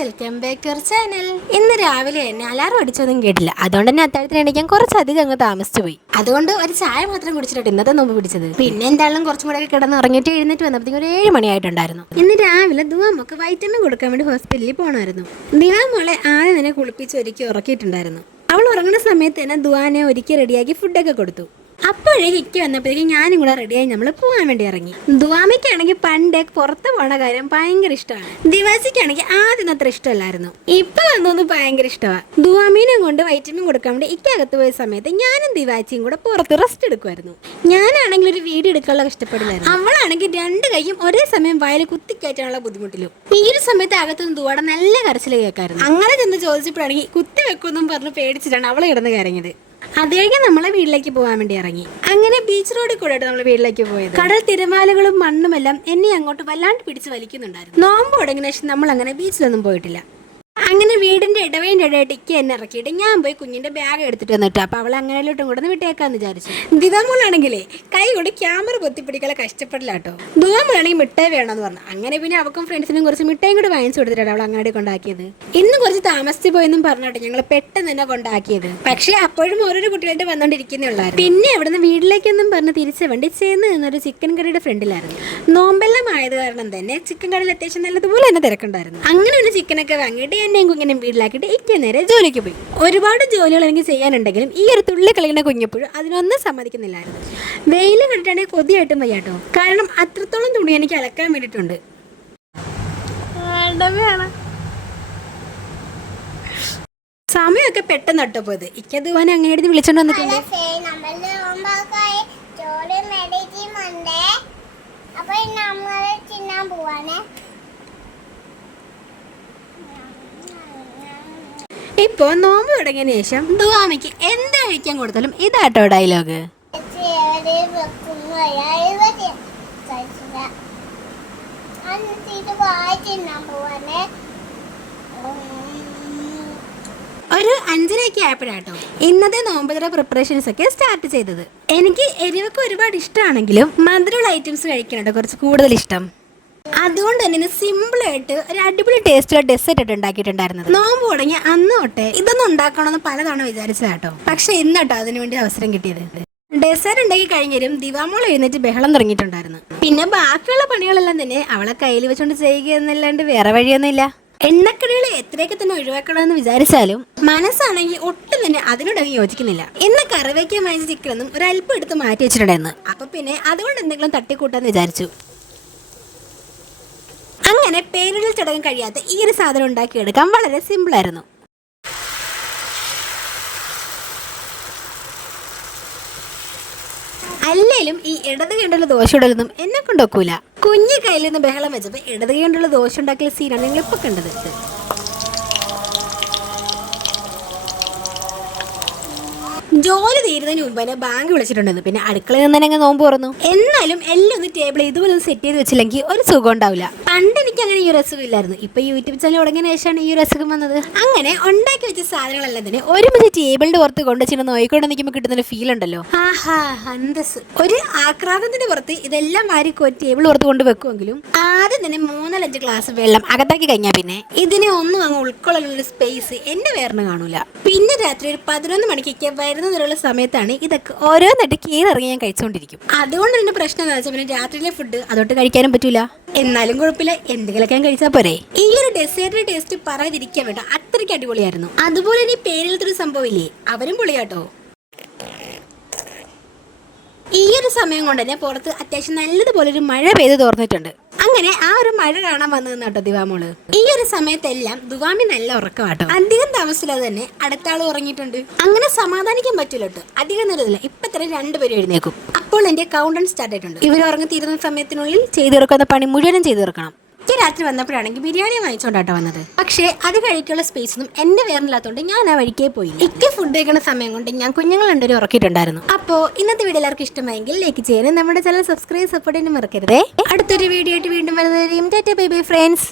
Welcome back your channel. ഇന്ന് രാവിലെ തന്നെ അലാറം അടിച്ചൊന്നും കേട്ടില്ല. അതുകൊണ്ട് തന്നെ അത്താഴത്തിന് എണീക്കാൻ കുറച്ചധികം അങ്ങ് താമസിച്ചു പോയി. അതുകൊണ്ട് ഒരു ചായ മാത്രം കുടിച്ചിട്ട് ഇന്നത്തെ നോമ്പ് പിടിച്ചത്. പിന്നെ എന്തായാലും കുറച്ചും കൂടെ കിടന്ന് ഉറങ്ങിയിട്ട് എഴുന്നേറ്റ് വന്നപ്പോഴത്തേക്കും ഒരു 7 മണിയായിട്ടുണ്ടായിരുന്നു. ഇന്ന് രാവിലെ ദുവാമൊക്കെ വൈറ്റമിൻ കൊടുക്കാൻ വേണ്ടി ഹോസ്പിറ്റലിൽ പോകണമായിരുന്നു. ദിവാമോളെ ആദ്യം തന്നെ കുളിപ്പിച്ച് ഒരുക്കി ഉറക്കിയിട്ടുണ്ടായിരുന്നു. അവൾ ഉറങ്ങുന്ന സമയത്ത് തന്നെ ദുവാനെ ഒരുക്കി റെഡിയാക്കി ഫുഡൊക്കെ കൊടുത്തു. അപ്പോഴേക്ക് ഇക്ക വന്നപ്പോഴേക്കും ഞാനും കൂടെ റെഡിയായി നമ്മൾ പോകാൻ വേണ്ടി ഇറങ്ങി. ദുവാമിക്കാണെങ്കിൽ പണ്ടേ പുറത്ത് പോണ കാര്യം ഭയങ്കര ഇഷ്ടമാണ്. ദിവാസിക്കാണെങ്കിൽ ആദ്യം അത്ര ഇഷ്ടമല്ലായിരുന്നു. ഇപ്പൊ വന്നൊന്നും ഭയങ്കര ഇഷ്ടമാണ്. ദുവാമീനെ കൊണ്ട് വൈറ്റമിൻ കൊടുക്കാൻ വേണ്ടി ഇക്കകത്ത് പോയ സമയത്ത് ഞാനും ദിവാച്ചിയും കൂടെ പുറത്ത് റെസ്റ്റ് എടുക്കുമായിരുന്നു. ഞാനാണെങ്കിൽ ഒരു വീഡിയോ എടുക്കാനുള്ള ഇഷ്ടപ്പെടില്ലായിരുന്നു. അവളാണെങ്കിൽ 2 കൈയും ഒരേ സമയം വയൽ കുത്തിക്കയറ്റാനുള്ള ബുദ്ധിമുട്ടിലും. ഈ ഒരു സമയത്ത് അകത്തുനിന്ന് ദുവാടെ നല്ല കരച്ചിൽ കേൾക്കായിരുന്നു. അങ്ങനെ ചെന്ന് ചോദിച്ചപ്പോഴാണെങ്കിൽ കുത്തി വെക്കുമെന്നും പറഞ്ഞ് പേടിച്ചിട്ടാണ് അവൾ കിടന്ന് കരഞ്ഞത്. അത് കഴിഞ്ഞ് നമ്മളെ വീട്ടിലേക്ക് പോകാൻ വേണ്ടി ഇറങ്ങി. അങ്ങനെ ബീച്ച് റോഡിൽ കൂടെ നമ്മൾ വീട്ടിലേക്ക് പോയത്. കടൽ തിരമാലകളും മണ്ണുമെല്ലാം എന്നെ അങ്ങോട്ട് വല്ലാണ്ട് പിടിച്ച് വലിക്കുന്നുണ്ടായിരുന്നു. നോമ്പ് തുടങ്ങിയ ശേഷം നമ്മൾ അങ്ങനെ ബീച്ചിലൊന്നും പോയിട്ടില്ല. അങ്ങനെ വീടിന്റെ ഇടവേൻ്റെ ഇടയായിട്ട് ഇക്ക എന്നെ ഇറക്കിയിട്ട് ഞാൻ പോയി കുഞ്ഞിന്റെ ബാഗ് എടുത്തിട്ട് വന്നിട്ട് അപ്പൊ അവൾ അങ്ങനെയോട്ടും കൂടെ വിട്ടേക്കാന്ന് വിചാരിച്ചു. ദിവമോളാണെങ്കിലേ കൈ കൊണ്ട് ക്യാമറ പൊത്തിപ്പിടിക്കാനുള്ള കഷ്ടപ്പെടില്ലാട്ടോ. ദിവമോളാണെങ്കിൽ മിഠായി വേണമെന്ന് പറഞ്ഞു. അങ്ങനെ പിന്നെ അവക്കും ഫ്രണ്ട്സിനും കുറച്ച് മിഠായും കൂടെ വാങ്ങിച്ചു കൊടുത്തിട്ടാണ് അവൾ അങ്ങാടി കൊണ്ടാക്കിയത്. ഇന്ന് കുറച്ച് താമസിച്ച് പോയെന്നും പറഞ്ഞിട്ട് ഞങ്ങൾ പെട്ടെന്ന് തന്നെ കൊണ്ടാക്കിയത്. പക്ഷേ അപ്പോഴും ഓരോരോ കുട്ടികളായിട്ട് വന്നോണ്ടിരിക്കുന്നുള്ളായിരുന്നു. പിന്നെ അവിടുന്ന് വീട്ടിലേക്കൊന്നും പറഞ്ഞ് തിരിച്ച വണ്ടി ചേർന്ന് നിന്നൊരു ചിക്കൻ കറിയുടെ ഫ്രണ്ടിലായിരുന്നു. നോമ്പെല്ലാം ആയത് കാരണം തന്നെ ചിക്കൻ കറിയിൽ അത്യാവശ്യം നല്ലതുപോലെ തന്നെ തിരക്കുണ്ടായിരുന്നു. അങ്ങനെ ഒരു ചിക്കനൊക്കെ വാങ്ങിയിട്ട് എന്നെയും കുഞ്ഞിനെയും വീട്ടിലാക്കിയിട്ട് ഇക്ക നേരെ ജോലിക്ക് പോയി. ഒരുപാട് ജോലികൾ എനിക്ക് ചെയ്യാനുണ്ടെങ്കിലും ഈ ഒരു തുള്ളി കളിക്കുന്ന കുഞ്ഞപ്പോഴും അതിനൊന്നും സമ്മതിക്കുന്നില്ലായിരുന്നു. വെയിൽ കണ്ടിട്ടാണെങ്കിൽ കൊതിയായിട്ടും വയ്യാട്ടോ. കാരണം അത്രത്തോളം തുണി എനിക്ക് അലക്കാൻ വേണ്ടിയിട്ടുണ്ട്. സമയമൊക്കെ പെട്ടെന്ന് നട്ടോ പോയത്. ഇക്ക ദുവാനെ അങ്ങനെ എടുത്ത് വിളിച്ചോണ്ട് വന്നിട്ടുണ്ട്. ഇപ്പോ നോമ്പ് തുടങ്ങിയതിന് ശേഷം ദുവാമയ്ക്ക് എന്ത് കഴിക്കാൻ കൊടുത്താലും ഇതാട്ടോ ഡയലോഗ്. ഒരു 5:30 ആയപ്പോഴാട്ടോ ഇന്നത്തെ നോമ്പുതറ പ്രിപ്പറേഷൻസ് ഒക്കെ സ്റ്റാർട്ട് ചെയ്തത്. എനിക്ക് എരിവൊക്കെ ഒരുപാട് ഇഷ്ടമാണെങ്കിലും മധുരമുള്ള ഐറ്റംസ് കഴിക്കാനാട്ടോ കുറച്ച് കൂടുതൽ ഇഷ്ടം. അതുകൊണ്ട് തന്നെ സിമ്പിൾ ആയിട്ട് ഒരു അടിപൊളി ടേസ്റ്റുള്ള ഡെസേർട്ട് ആയിട്ട് ഉണ്ടാക്കിയിട്ടുണ്ടായിരുന്നത്. നോമ്പ് തുടങ്ങി അന്ന് തൊട്ടേ ഇതൊന്നും ഉണ്ടാക്കണമെന്ന് പലതവണ വിചാരിച്ചതാട്ടോ. പക്ഷെ ഇന്നട്ടോ അതിനുവേണ്ടി അവസരം കിട്ടിയത്. ഡെസേർട്ട് ഉണ്ടാക്കി കഴിഞ്ഞാലും ദിവാമോൾ എഴുന്നേറ്റ് ബഹളം തുടങ്ങിയിട്ടുണ്ടായിരുന്നു. പിന്നെ ബാക്കിയുള്ള പണികളെല്ലാം തന്നെ അവളെ കയ്യിൽ വെച്ചുകൊണ്ട് ചെയ്യുക എന്നല്ലാണ്ട് വേറെ വഴിയൊന്നുമില്ല. എണ്ണക്കടികൾ എത്രയൊക്കെ തന്നെ ഒഴിവാക്കണമെന്ന് വിചാരിച്ചാലും മനസ്സാണെങ്കിൽ ഒട്ടും തന്നെ അതിനോടങ്ങ് യോജിക്കുന്നില്ല. ഇന്ന് കറിവയ്ക്കാൻ വാങ്ങിച്ച ചിക്കനൊന്നും ഒരല്പം എടുത്ത് മാറ്റി വെച്ചിട്ടുണ്ടായിരുന്നു. അപ്പൊ പിന്നെ അതുകൊണ്ട് എന്തെങ്കിലും തട്ടിക്കൂട്ടാന്ന് വിചാരിച്ചു. അങ്ങനെ പേരിടൽ ചടങ്ങ് കഴിയാത്ത ഈ ഒരു സാധനം ഉണ്ടാക്കിയെടുക്കാൻ വളരെ സിമ്പിളായിരുന്നു. അല്ലേലും ഈ ഇടത് കൈകൊണ്ടുള്ള ദോശ ഇടലൊന്നും എന്നെ കൊണ്ടൊക്കൂല. കുഞ്ഞു കയ്യിൽ നിന്ന് ബഹളം വെച്ചപ്പോൾ ഇടത് കൈകൊണ്ടുള്ള ദോശ ഉണ്ടാക്കിയ സീനാണ് നിങ്ങൾ ഇപ്പൊ കണ്ടത്. ജോലി തീരുന്നതിന് മുമ്പ് തന്നെ ബാങ്ക് വിളിച്ചിട്ടുണ്ടെന്ന്. പിന്നെ അടുക്കളയിൽ നിന്ന് തന്നെ നോമ്പ് തുറന്നു. എന്നാലും എല്ലാം ഒന്ന് ടേബിൾ ഇതുപോലെ സെറ്റ് ചെയ്ത് വെച്ചില്ലെങ്കിൽ ഒരു സുഖം ഉണ്ടാവില്ല. പണ്ട് എനിക്ക് അങ്ങനെ ഈ ഒരു അസുഖം ഇല്ലായിരുന്നു. ഇപ്പൊ യൂട്യൂബ് ചാനൽ തുടങ്ങിയ ശേഷമാണ് ഈ ഒരു അസുഖം വന്നത്. അങ്ങനെ ഉണ്ടാക്കി വെച്ച സാധനങ്ങളെല്ലാം തന്നെ ഒരുമിച്ച് ടേബിളിന്റെ പുറത്ത് കൊണ്ടുവച്ചിട്ട് നോയിക്കൊണ്ട് നിൽക്കുമ്പോൾ കിട്ടുന്ന ഫീൽ ഉണ്ടല്ലോ. ആഹാ അന്തസ്. ഒരു ആക്രാന്തത്തിന്റെ പുറത്ത് ഇതെല്ലാം വാരി ടേബിൾ പുറത്ത് കൊണ്ട് വെക്കുമെങ്കിലും ആദ്യം തന്നെ 3-5 ഗ്ലാസ് വെള്ളം അകത്താക്കി കഴിഞ്ഞാൽ പിന്നെ ഇതിനെ ഒന്നും അങ്ങ് ഉൾക്കൊള്ളാനുള്ള സ്പേസ് എന്റെ വേറിന് കാണൂല. പിന്നെ രാത്രി ഒരു 11 മണിക്കൊക്കെ വരുന്നതിനുള്ള സമയത്താണ് ഇതൊക്കെ ഓരോന്നിട്ട് കീറിറങ്ങി ഞാൻ കഴിച്ചുകൊണ്ടിരിക്കും. അതുകൊണ്ട് തന്നെ പ്രശ്നം എന്താ വെച്ചാൽ പിന്നെ രാത്രിയിലെ ഫുഡ് അതോട്ട് കഴിക്കാനും പറ്റൂല. എന്നാലും കുഴപ്പമില്ല, എന്തെങ്കിലുമൊക്കെ ഞാൻ കഴിച്ചാൽ പോരെ. ഈ ഒരു ഡെസേർട്ടിന്റെ ടേസ്റ്റ് പറയാതിരിക്കാൻ വേണ്ട അത്രയ്ക്ക് അടിപൊളിയായിരുന്നു. അതുപോലെ ഇനി പേരിലത്തൊരു സംഭവം ഇല്ലേ, അവരും പൊളിയാട്ടോ. ഈ ഒരു സമയം കൊണ്ട് തന്നെ പുറത്ത് അത്യാവശ്യം നല്ലതുപോലെ ഒരു മഴ പെയ്ത് തോർന്നിട്ടുണ്ട്. അങ്ങനെ ആ ഒരു മഴ കാണാൻ വന്നു കേട്ടോ ദിവാമോള്. ഈ ഒരു സമയത്തെല്ലാം ദുവാമി നല്ല ഉറക്കമാട്ടോ. അധികം താമസിച്ചില്ലാതെ തന്നെ അടുത്ത ആൾ ഉറങ്ങിയിട്ടുണ്ട്. അങ്ങനെ സമാധാനിക്കാൻ പറ്റൂല കേട്ടോ. അധികം നേരമില്ല, ഇപ്പൊ തന്നെ 2 പേര് എഴുന്നേക്കും. അപ്പോൾ എന്റെ കൗണ്ട് ഡൗൺ സ്റ്റാർട്ട് ആയിട്ടുണ്ട്. ഇവർ ഉറങ്ങി തീരുന്ന സമയത്തിനുള്ളിൽ ചെയ്തു തീർക്കുന്ന പണി മുഴുവനും ചെയ്തു തീർക്കണം. രാത്രി വന്നപ്പോഴാണെങ്കിൽ ബിരിയാണി വാങ്ങിച്ചോണ്ടാട്ടോ വന്നത്. പക്ഷേ അത് കഴിക്കാനുള്ള സ്പേസ് ഒന്നും എന്റെ വേറില്ലാത്തതുകൊണ്ട് ഞാൻ ആ വഴിക്കേ പോയി. ഇക്ക ഫുഡ് കഴിക്കുന്ന സമയം കൊണ്ട് ഞാൻ കുഞ്ഞുങ്ങൾ 2 പേരും ഉറക്കിയിട്ടുണ്ടായിരുന്നു. അപ്പോൾ ഇന്നത്തെ വീഡിയോ എല്ലാവർക്കും ഇഷ്ടമായെങ്കിൽ ലൈക്ക് ചെയ്യാനും നമ്മുടെ ചാനൽ സബ്സ്ക്രൈബ് സപ്പോർട്ട് ചെയ്യാനും മറക്കരുതേ. അടുത്തൊരു വീഡിയോ ആയിട്ട് വീണ്ടും വരുന്നവരെയും ടാറ്റാ ബൈ ബൈ ഫ്രണ്ട്സ്.